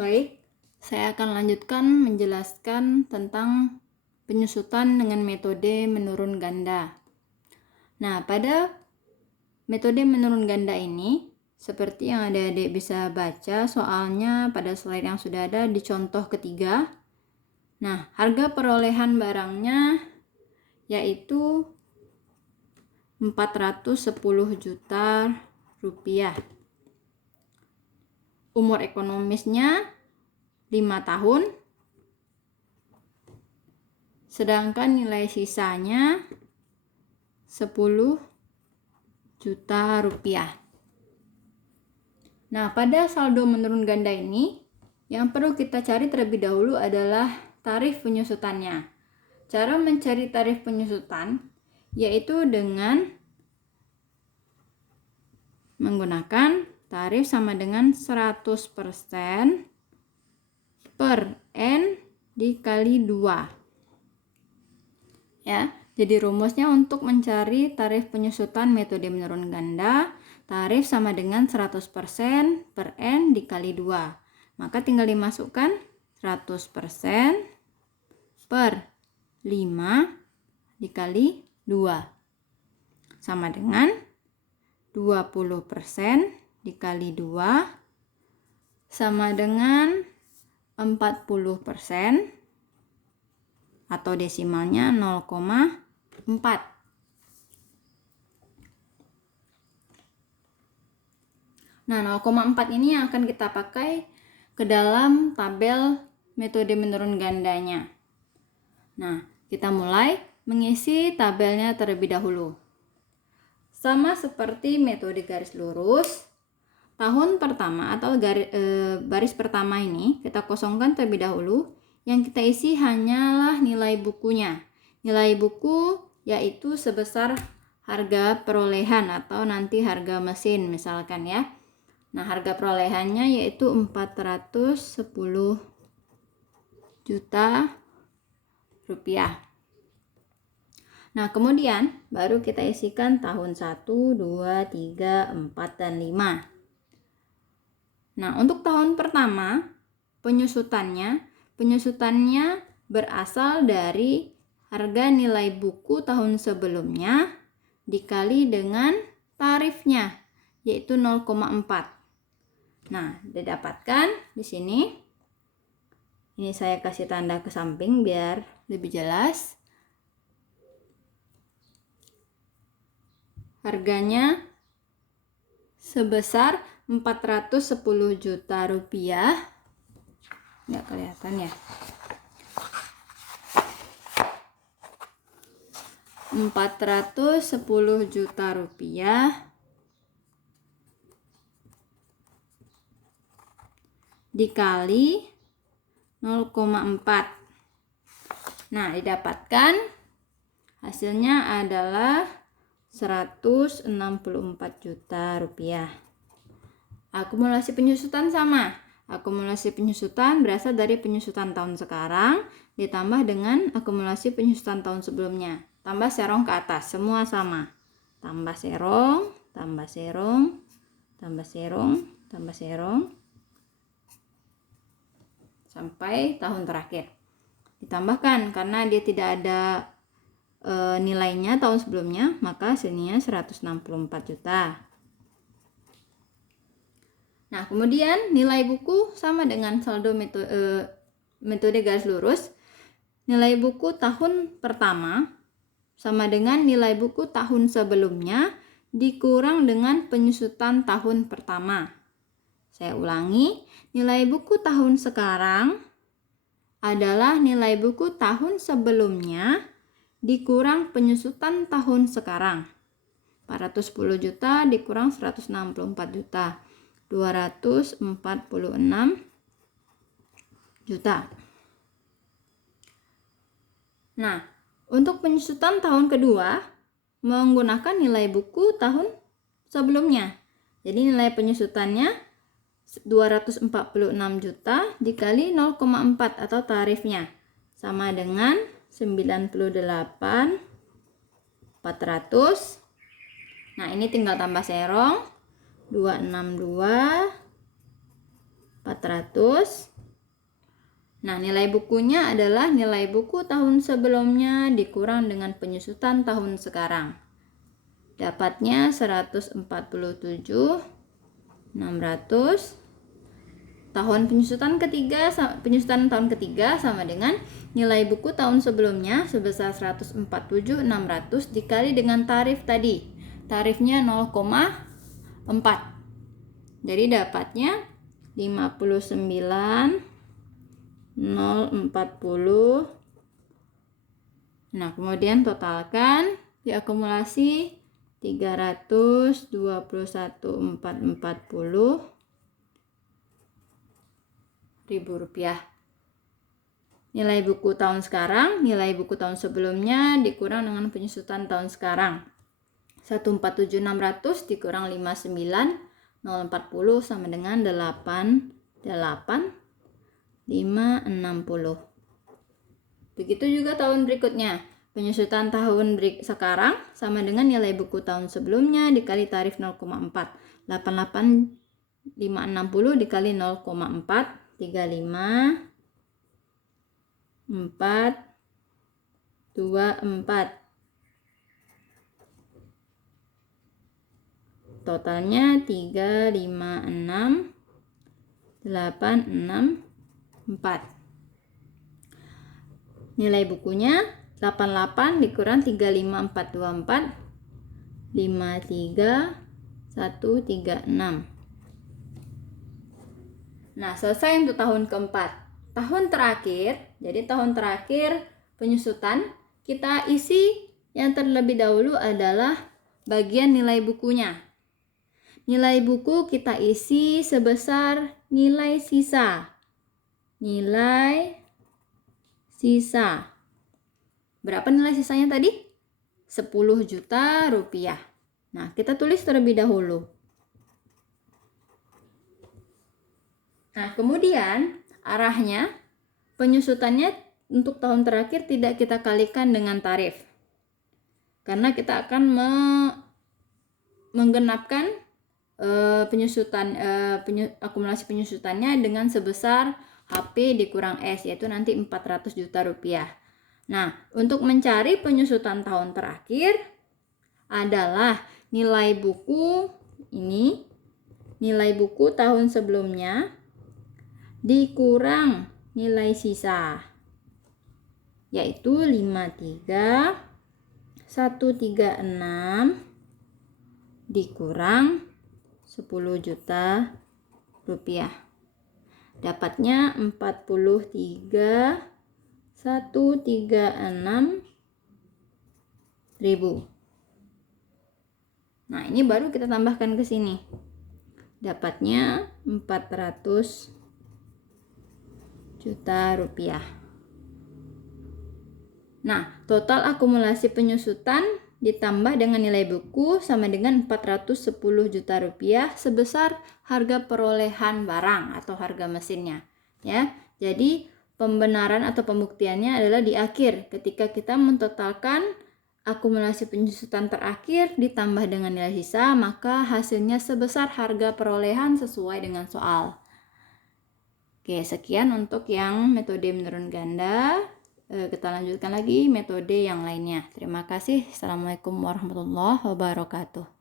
Baik, saya akan lanjutkan menjelaskan tentang penyusutan dengan metode menurun ganda. Nah, pada metode menurun ganda ini, seperti yang adik-adik bisa baca soalnya pada slide yang sudah ada di contoh ketiga. Nah, harga perolehan barangnya yaitu 410 juta rupiah. Umur ekonomisnya 5 tahun, sedangkan nilai sisanya 10 juta rupiah. Nah, pada saldo menurun ganda ini, yang perlu kita cari terlebih dahulu adalah tarif penyusutannya. Cara mencari tarif penyusutan yaitu dengan menggunakan tarif sama dengan 100% per N dikali 2. Ya, jadi rumusnya untuk mencari tarif penyusutan metode menurun ganda, tarif sama dengan 100% per N dikali 2. Maka tinggal dimasukkan 100% per 5 dikali 2. Sama dengan 20% dikali 2 sama dengan 40% atau desimalnya 0,4. Nah, 0,4 ini yang akan kita pakai ke dalam tabel metode menurun gandanya. Nah, kita mulai mengisi tabelnya terlebih dahulu. Sama seperti metode garis lurus, tahun pertama atau baris pertama ini kita kosongkan terlebih dahulu. Yang kita isi hanyalah nilai bukunya. Nilai buku yaitu sebesar harga perolehan atau nanti harga mesin misalkan ya. Nah, harga perolehannya yaitu 410 juta rupiah. Nah, kemudian baru kita isikan tahun 1, 2, 3, 4, dan 5. Nah, untuk tahun pertama, penyusutannya berasal dari harga nilai buku tahun sebelumnya dikali dengan tarifnya, yaitu 0,4. Nah, didapatkan di sini. Ini saya kasih tanda ke samping biar lebih jelas. Harganya sebesar 410 juta rupiah. Nggak kelihatan ya. 410 juta rupiah dikali 0,4. Nah, didapatkan hasilnya adalah 164 juta rupiah. Akumulasi penyusutan sama. Akumulasi penyusutan berasal dari penyusutan tahun sekarang ditambah dengan akumulasi penyusutan tahun sebelumnya. Tambah serong ke atas, semua sama. Tambah serong, tambah serong, tambah serong, tambah serong sampai tahun terakhir. Ditambahkan karena dia tidak ada nilainya tahun sebelumnya, maka hasilnya 164 juta. Nah, kemudian nilai buku sama dengan saldo metode garis lurus. Nilai buku tahun pertama sama dengan nilai buku tahun sebelumnya dikurang dengan penyusutan tahun pertama. Saya ulangi, nilai buku tahun sekarang adalah nilai buku tahun sebelumnya dikurang penyusutan tahun sekarang. 410 juta dikurang 164 juta. 246 juta. Nah, untuk penyusutan tahun kedua menggunakan nilai buku tahun sebelumnya. Jadi nilai penyusutannya 246 juta dikali 0,4 atau tarifnya sama dengan 98.400. Nah, ini tinggal tambah serong. 262.400 Nah, nilai bukunya adalah nilai buku tahun sebelumnya dikurang dengan penyusutan tahun sekarang. Dapatnya 147.600. Tahun penyusutan tahun ketiga sama dengan nilai buku tahun sebelumnya sebesar 147.600 dikali dengan tarif tadi. Tarifnya 0,4. Jadi dapatnya 59.040. Nah, kemudian totalkan diakumulasi 321.440 ribu rupiah. Nilai buku tahun sekarang, nilai buku tahun sebelumnya dikurang dengan penyusutan tahun sekarang. 147.600 dikurang 59.040 sama dengan 88.560. Begitu juga tahun berikutnya. Penyusutan tahun sekarang sama dengan nilai buku tahun sebelumnya dikali tarif 0,4. 88.560 dikali 0,4. 35.424. Totalnya 356.864. Nilai bukunya 88 dikurang 35424 53136. Nah, selesai untuk tahun keempat. Tahun terakhir, jadi tahun terakhir penyusutan kita isi yang terlebih dahulu adalah bagian nilai bukunya. Nilai buku kita isi sebesar nilai sisa. Nilai sisa. Berapa nilai sisanya tadi? 10 juta rupiah. Nah, kita tulis terlebih dahulu. Nah, kemudian arahnya penyusutannya untuk tahun terakhir tidak kita kalikan dengan tarif. Karena kita akan menggenapkan akumulasi penyusutannya dengan sebesar HP dikurang S, yaitu nanti 400 juta rupiah. Nah, untuk mencari penyusutan tahun terakhir adalah nilai buku ini, nilai buku tahun sebelumnya dikurang nilai sisa, yaitu 53.136 dikurang 10 juta rupiah. Dapatnya 43.136 ribu. Nah, ini baru kita tambahkan ke sini. Dapatnya 400 juta rupiah. Nah, total akumulasi penyusutan ditambah dengan nilai buku sama dengan 410 juta rupiah sebesar harga perolehan barang atau harga mesinnya. Ya, jadi pembenaran atau pembuktiannya adalah di akhir ketika kita mentotalkan akumulasi penyusutan terakhir ditambah dengan nilai sisa, maka hasilnya sebesar harga perolehan sesuai dengan soal. Oke, sekian untuk yang metode menurun ganda. Kita lanjutkan lagi metode yang lainnya. Terima kasih. Assalamualaikum warahmatullahi wabarakatuh.